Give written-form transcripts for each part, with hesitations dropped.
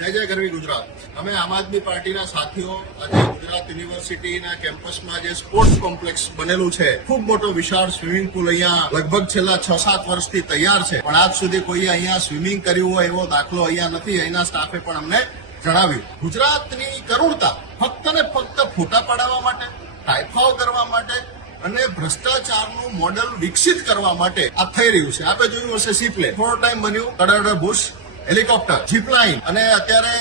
જય જય ગરવી ગુજરાત. અમે આમ આદમી પાર્ટીના સાથીઓ આજે ગુજરાત યુનિવર્સિટીના કેમ્પસમાં જે સ્પોર્ટ્સ કોમ્પ્લેક્સ બનેલું છે, ખૂબ મોટો વિશાળ સ્વિમિંગ પુલ અહીંયા લગભગ છેલ્લા 6-7 વર્ષથી તૈયાર છે, પણ આજ સુધી કોઈએ અહીંયા સ્વિમિંગ કર્યું હોય એવો દાખલો અહીંયા નથી. અહીંના સ્ટાફે પણ અમને જણાવ્યું. ગુજરાતની કરુણતા ફક્ત ને ફક્ત ફોટા પાડવા માટે, ટાઈફાઓ કરવા માટે અને ભ્રષ્ટાચારનું મોડેલ વિકસિત કરવા માટે આ થઈ રહ્યું છે. આપણે જોયું હશે સીપ્લેન, થોડો ટાઈમ બન્યું, કડર બુશ, હેલિકોપ્ટર, જીપલાઇન, અને અત્યારે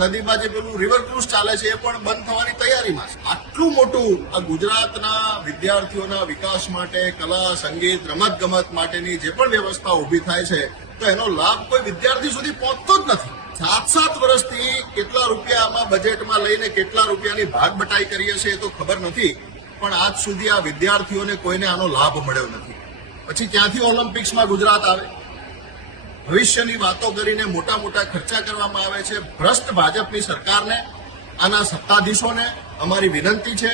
નદીમાં જે પેલું રિવર ક્રુઝ ચાલે છે એ પણ બંધ થવાની તૈયારીમાં છે. આટલું મોટું આ ગુજરાતના વિદ્યાર્થીઓના વિકાસ માટે, કલા, સંગીત, રમતગમત માટેની જે પણ વ્યવસ્થા ઉભી થાય છે, તો એનો લાભ કોઈ વિદ્યાર્થી સુધી પહોંચતો જ નથી. 7 વર્ષથી કેટલા રૂપિયા આમાં બજેટમાં લઈને કેટલા રૂપિયાની ભાગ બટાઈ કરીએ છે એ તો ખબર નથી, પણ આજ સુધી આ વિદ્યાર્થીઓને કોઈને આનો લાભ મળ્યો નથી. પછી ક્યાંથી ઓલિમ્પિક્સમાં ગુજરાત આવે? ભવિષ્યની વાતો કરીને મોટા મોટા ખર્ચા કરવામાં આવે છે. ભ્રષ્ટ ભાજપની સરકારને, આના સત્તાધીશોને અમારી વિનંતી છે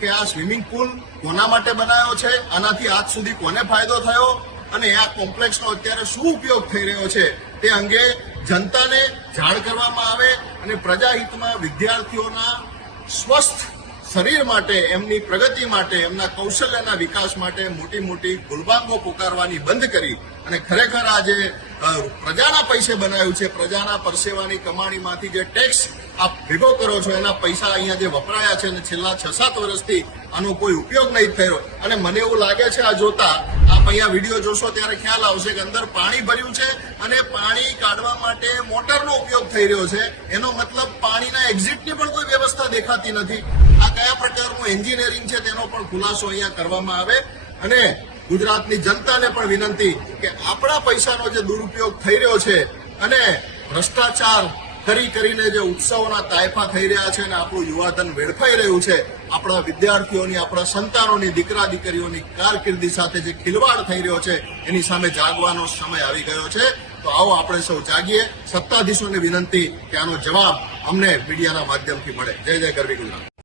કે આ સ્વિમિંગ પુલ કોના માટે બનાવ્યો છે, આનાથી આજ સુધી કોને ફાયદો થયો અને આ કોમ્પ્લેક્સનો અત્યારે શું ઉપયોગ થઈ રહ્યો છે તે અંગે જનતાને જાણ કરવામાં આવે અને પ્રજાહિતમાં વિદ્યાર્થીઓના સ્વસ્થ શરીર માટે, એમની પ્રગતિ માટે, એમના કૌશલ્યના વિકાસ માટે મોટી મોટી ગુલબાંગો પુકારવાની બંધ કરી અને ખરેખર આ જે પ્રજાના પૈસે બનાવ્યું છે, પ્રજાના પરસેવાની કમાણીમાંથી જે ટેક્સ આપ ભેગો કરો છો, એના પૈસા અહીંયા જે વપરાયા છે અને છેલ્લા 6-7 વર્ષથી આનો કોઈ ઉપયોગ નહીં થયો. અને મને એવું લાગે છે આ જોતા, આપ અહીંયા વિડીયો જોશો ત્યારે ખ્યાલ આવશે કે અંદર પાણી ભર્યું છે અને પાણી કાઢવા માટે મોટરનો ઉપયોગ થઈ રહ્યો છે. એનો મતલબ પાણીના એક્ઝિટની પણ કોઈ વ્યવસ્થા દેખાતી નથી. આ કયા પ્રકારનું એન્જિનિયરિંગ છે તેનો પણ ખુલાસો અહીંયા કરવામાં આવે. અને ગુજરાતની જનતાને પણ વિનંતી કે આપણા પૈસાનો જે દુરુપયોગ થઈ રહ્યો છે અને ભ્રષ્ટાચાર કરીને જે ઉત્સવોના તાયફા થઈ રહ્યા છે અને આપણું યુવાધન વેડફાઈ રહ્યું છે, આપણા વિદ્યાર્થીઓની, આપણા સંતાનોની, દીકરા દીકરીઓની કારકિર્દી સાથે જે ખિલવાડ થઈ રહ્યો છે એની સામે જાગવાનો સમય આવી ગયો છે. તો આવો આપણે સૌ જાગીએ. સત્તાધીશોને વિનંતી કે આનો જવાબ અમને મીડિયાના માધ્યમથી મળે. જય જય ગરવી ગુજરાત.